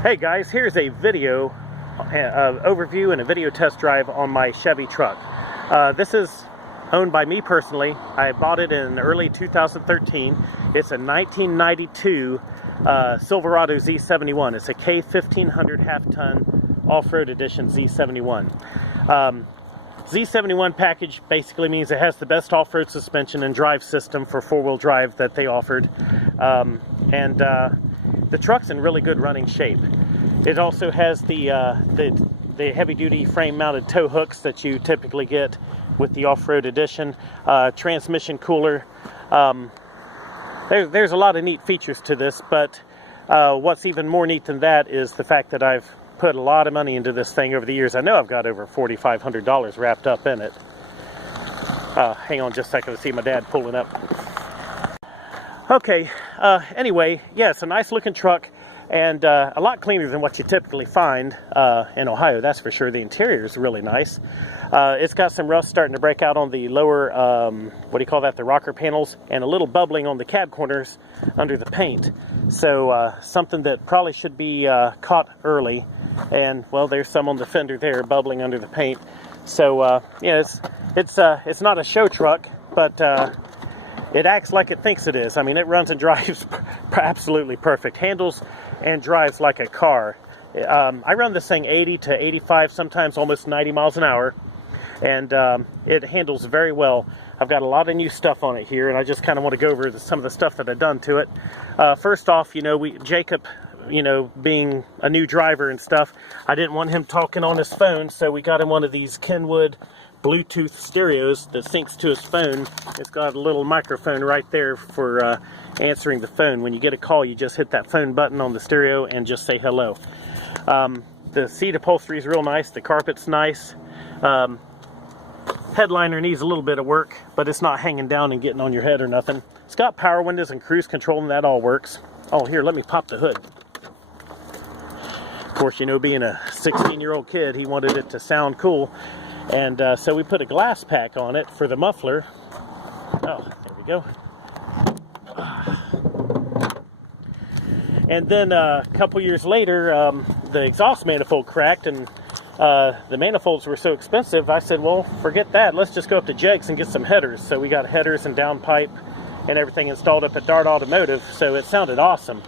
Hey guys, here's a video overview and a video test drive on my Chevy truck. This is owned by me personally. I bought it in early 2013. It's a 1992 Silverado Z71. It's a K1500 half-ton off-road edition Z71. Z71 package basically means it has the best off-road suspension and drive system for four-wheel drive that they offered. The truck's in really good running shape. It also has the heavy-duty frame-mounted tow hooks that you typically get with the off-road edition. Transmission cooler. There's a lot of neat features to this, but what's even more neat than that is the fact that I've put a lot of money into this thing over the years. I know I've got over $4,500 wrapped up in it. Hang on just a second to see my dad pulling up. Okay, anyway, yeah, it's a nice looking truck and a lot cleaner than what you typically find in Ohio, that's for sure. The interior is really nice. It's got some rust starting to break out on the lower, what do you call that, the rocker panels, and a little bubbling on the cab corners under the paint. So something that probably should be caught early. And well, there's some on the fender there bubbling under the paint. So yeah, it's not a show truck, but it acts like it thinks it is. I mean, it runs and drives absolutely perfect. Handles and drives like a car. I run this thing 80 to 85, sometimes almost 90 miles an hour. And it handles very well. I've got a lot of new stuff on it here, and I just kind of want to go over some of the stuff that I've done to it. First off, you know, Jacob, you know, being a new driver and stuff, I didn't want him talking on his phone, so we got him one of these Kenwood Bluetooth stereos that syncs to his phone. It's got a little microphone right there for answering the phone. When you get a call, you just hit that phone button on the stereo and just say hello. The seat upholstery is real nice. The carpet's nice. Headliner needs a little bit of work, but it's not hanging down and getting on your head or nothing. It's got power windows and cruise control, and that all works. Oh, here, let me pop the hood. Of course, you know, being a 16-year-old kid, he wanted it to sound cool. And so we put a glass pack on it for the muffler. Oh, there we go. And then a couple years later, the exhaust manifold cracked, and the manifolds were so expensive, I said, well, forget that. Let's just go up to JEGS and get some headers. So we got headers and downpipe and everything installed up at DART Automotive, so it sounded awesome.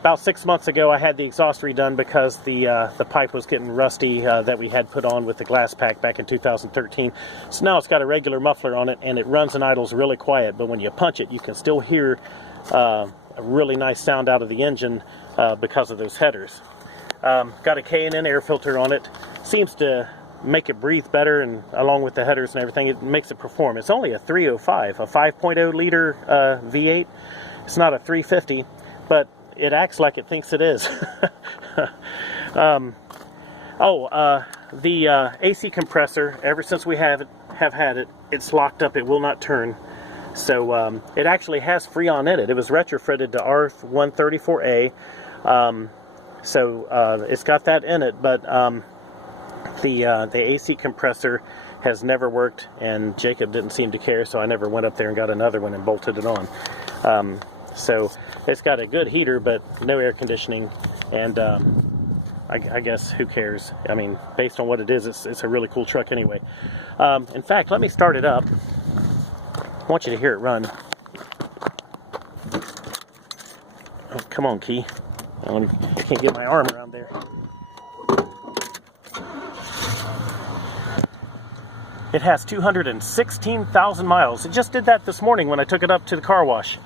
About 6 months ago, I had the exhaust redone because the pipe was getting rusty that we had put on with the glass pack back in 2013. So now it's got a regular muffler on it, and it runs and idles really quiet, but when you punch it, you can still hear a really nice sound out of the engine because of those headers. Got a K&N air filter on it. Seems to make it breathe better, and along with the headers and everything, it makes it perform. It's only a 305, a 5.0 liter V8. It's not a 350, but it acts like it thinks it is. The AC compressor, ever since we have had it, it's locked up. It will not turn. So it actually has Freon in it. It was retrofitted to R134A. So it's got that in it, but the AC compressor has never worked, and Jacob didn't seem to care, so I never went up there and got another one and bolted it on. So it's got a good heater, but no air conditioning, and I guess who cares? I mean, based on what it is, it's a really cool truck anyway. In fact, let me start it up. I want you to hear it run. Oh, come on, key. I can't get my arm around there. It has 216,000 miles. It just did that this morning when I took it up to the car wash.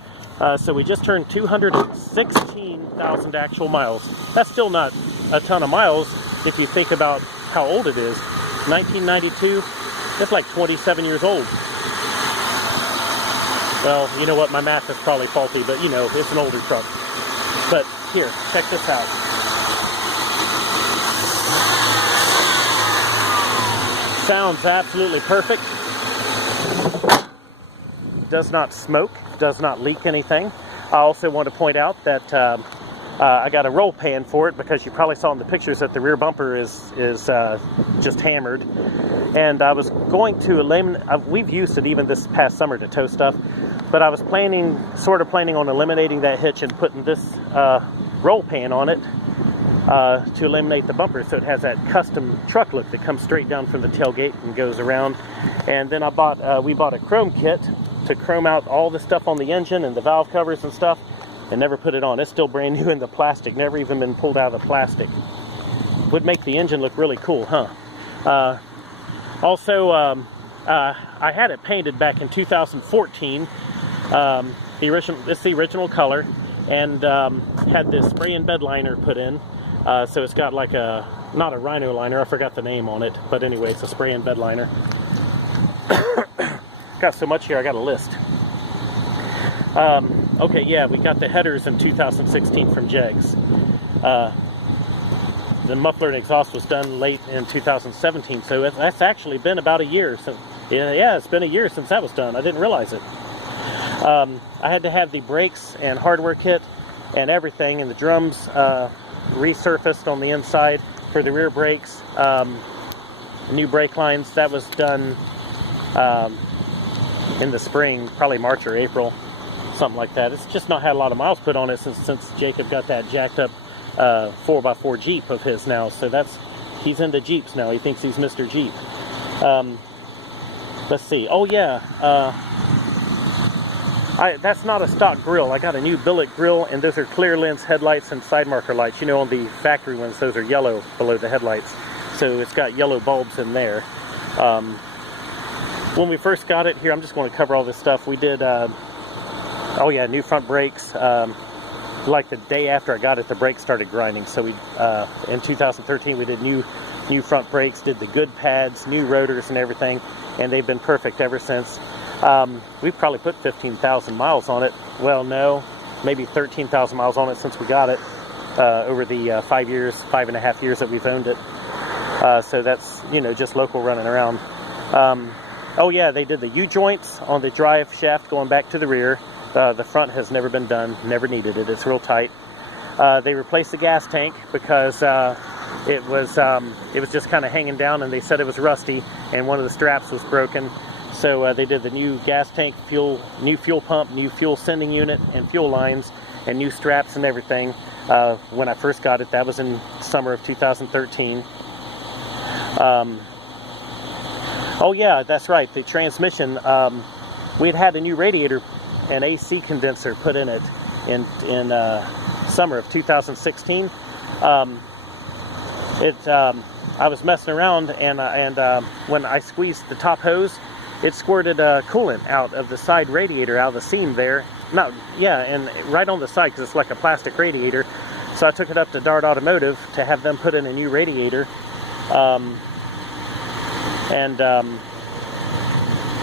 So we just turned 216,000 actual miles. That's still not a ton of miles if you think about how old it is. 1992, it's like 27 years old. Well, you know what, my math is probably faulty, but you know, it's an older truck. But here, check this out. Sounds absolutely perfect. Does not smoke, does not leak anything. I also want to point out that I got a roll pan for it, because you probably saw in the pictures that the rear bumper is just hammered. And I was going to eliminate, we've used it even this past summer to tow stuff, but I was sort of planning on eliminating that hitch and putting this roll pan on it to eliminate the bumper, so it has that custom truck look that comes straight down from the tailgate and goes around. And then we bought a chrome kit to chrome out all the stuff on the engine and the valve covers and stuff, and never put it on. It's still brand new in the plastic, never even been pulled out of the plastic. Would make the engine look really cool, huh? Also, I had it painted back in 2014. It's the original color, and had this spray and bed liner put in. So it's got like not a rhino liner, I forgot the name on it, but anyway, it's a spray and bed liner. Got so much here, I got a list. Okay, yeah, we got the headers in 2016 from JEGS. The muffler and exhaust was done late in 2017, so that's actually been about a year since. Yeah, it's been a year since that was done. I didn't realize it. I had to have the brakes and hardware kit and everything, and the drums resurfaced on the inside for the rear brakes. New brake lines, that was done in the spring, probably March or April, something like that. It's just not had a lot of miles put on it since Jacob got that jacked up 4x4 Jeep of his now. So he's into Jeeps now. He thinks he's Mr. Jeep. Let's see. Oh yeah, that's not a stock grill. I got a new billet grill, and those are clear lens headlights and side marker lights. You know, on the factory ones, those are yellow below the headlights. So it's got yellow bulbs in there. When we first got it here, I'm just going to cover all this stuff. We did, oh yeah, new front brakes. Like the day after I got it, the brakes started grinding. So in 2013, we did new front brakes, did the good pads, new rotors and everything, and they've been perfect ever since. We've probably put 15,000 miles on it. Well, no, maybe 13,000 miles on it since we got it over the 5.5 years that we've owned it. So that's, you know, just local running around. Oh yeah, they did the U-joints on the drive shaft going back to the rear. The front has never been done, never needed it. It's real tight. They replaced the gas tank because it was just kind of hanging down, and they said it was rusty, and one of the straps was broken. So they did the new gas tank, new fuel pump, new fuel sending unit, and fuel lines, and new straps and everything. When I first got it, that was in summer of 2013. Oh yeah, that's right, the transmission. We'd had a new radiator and AC condenser put in it in summer of 2016. I was messing around, and when I squeezed the top hose, it squirted coolant out of the side radiator, out of the seam there. And right on the side, because it's like a plastic radiator. So I took it up to DART Automotive to have them put in a new radiator.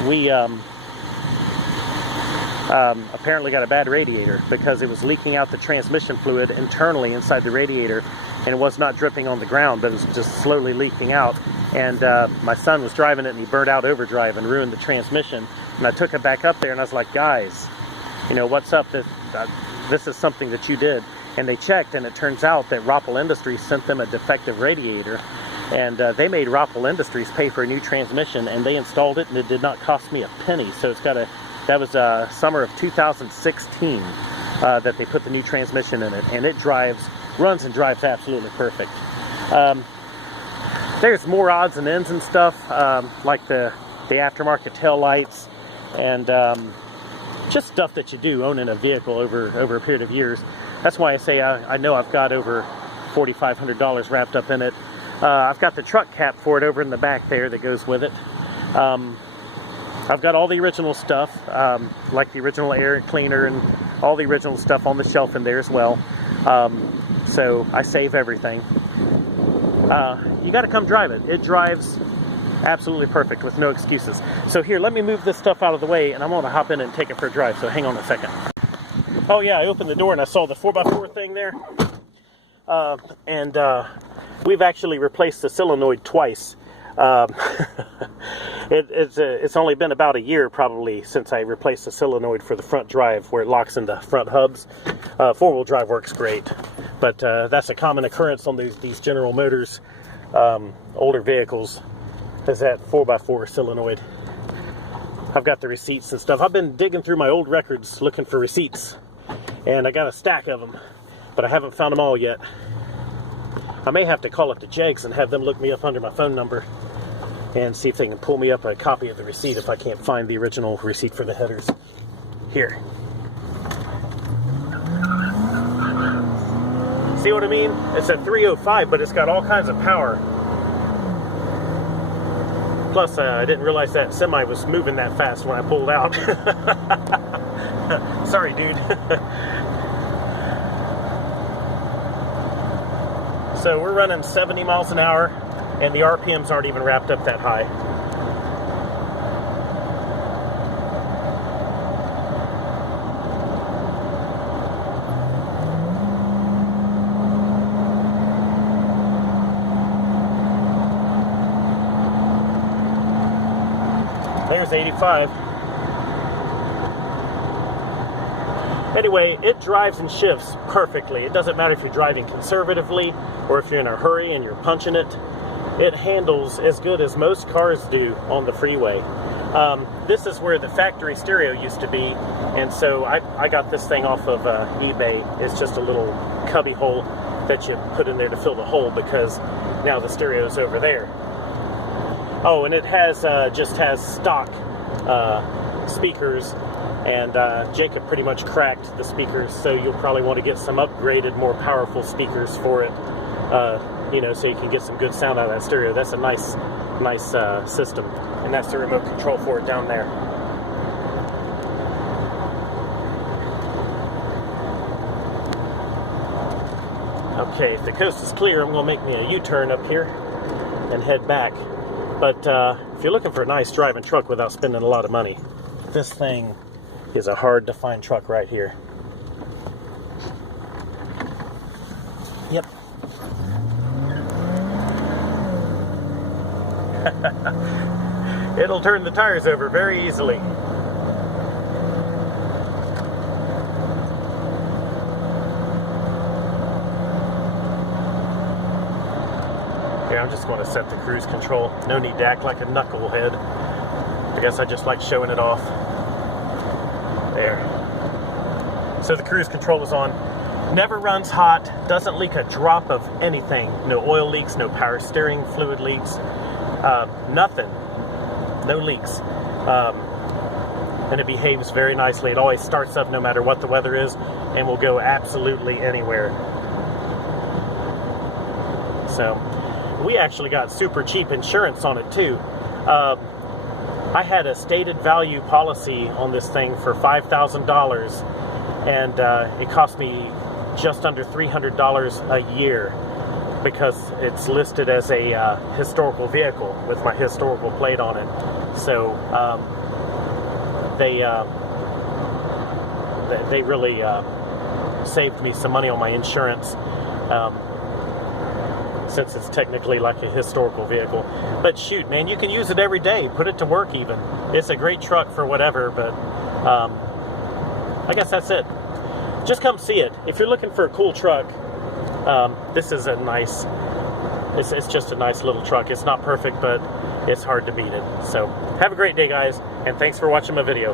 We apparently got a bad radiator because it was leaking out the transmission fluid internally inside the radiator, and it was not dripping on the ground, but it was just slowly leaking out. And my son was driving it, and he burned out overdrive and ruined the transmission. And I took it back up there, and I was like, guys, you know, what's up? This is something that you did. And they checked, and it turns out that Roppel Industries sent them a defective radiator, and they made Roppel Industries pay for a new transmission, and they installed it, and it did not cost me a penny. So that was summer of 2016 that they put the new transmission in it, and it runs and drives absolutely perfect. There's more odds and ends and stuff, like the aftermarket tail lights, and just stuff that you do owning a vehicle over a period of years. That's why I say I know I've got over $4,500 wrapped up in it. I've got the truck cap for it over in the back there that goes with it. I've got all the original stuff, like the original air cleaner and all the original stuff on the shelf in there as well. So I save everything. You got to come drive it. It drives absolutely perfect with no excuses. So here, let me move this stuff out of the way, and I'm going to hop in and take it for a drive. So hang on a second. Oh yeah, I opened the door and I saw the 4x4 thing there. We've actually replaced the solenoid twice. It's only been about a year probably since I replaced the solenoid for the front drive where it locks into front hubs. Four-wheel drive works great, but that's a common occurrence on these General Motors older vehicles, is that 4x4 solenoid. I've got the receipts and stuff. I've been digging through my old records looking for receipts, and I got a stack of them. but I haven't found them all yet. I may have to call up the JEGS and have them look me up under my phone number and see if they can pull me up a copy of the receipt if I can't find the original receipt for the headers. Here. See what I mean? It's a 305, but it's got all kinds of power. Plus, I didn't realize that semi was moving that fast when I pulled out. Sorry, dude. So we're running 70 miles an hour, and the RPMs aren't even wrapped up that high. There's 85. Anyway, it drives and shifts perfectly. It doesn't matter if you're driving conservatively or if you're in a hurry and you're punching it. It handles as good as most cars do on the freeway. This is where the factory stereo used to be, and so I got this thing off of eBay. It's just a little cubby hole that you put in there to fill the hole, because now the stereo's over there. Oh, and it has just has stock speakers, and Jacob pretty much cracked the speakers, so you'll probably want to get some upgraded, more powerful speakers for it, you know, so you can get some good sound out of that stereo. That's a nice system, and that's the remote control for it down there. Okay, if the coast is clear, I'm going to make me a U-turn up here and head back. But if you're looking for a nice driving truck without spending a lot of money, this thing is a hard to find truck right here. Yep. It'll turn the tires over very easily. Okay, I'm just going to set the cruise control. No need to act like a knucklehead. I guess I just like showing it off. There. So the cruise control is on. Never runs hot. Doesn't leak a drop of anything. No oil leaks, no power steering fluid leaks. Nothing. No leaks. And it behaves very nicely. It always starts up no matter what the weather is, and will go absolutely anywhere. So we actually got super cheap insurance on it too. I had a stated value policy on this thing for $5,000, and it cost me just under $300 a year, because it's listed as a historical vehicle with my historical plate on it. So they really saved me some money on my insurance, since it's technically like a historical vehicle. But shoot, man, you can use it every day. Put it to work even. It's a great truck for whatever, but I guess that's it. Just come see it. If you're looking for a cool truck, this is a nice, it's just a nice little truck. It's not perfect, but it's hard to beat it. So have a great day, guys, and thanks for watching my video.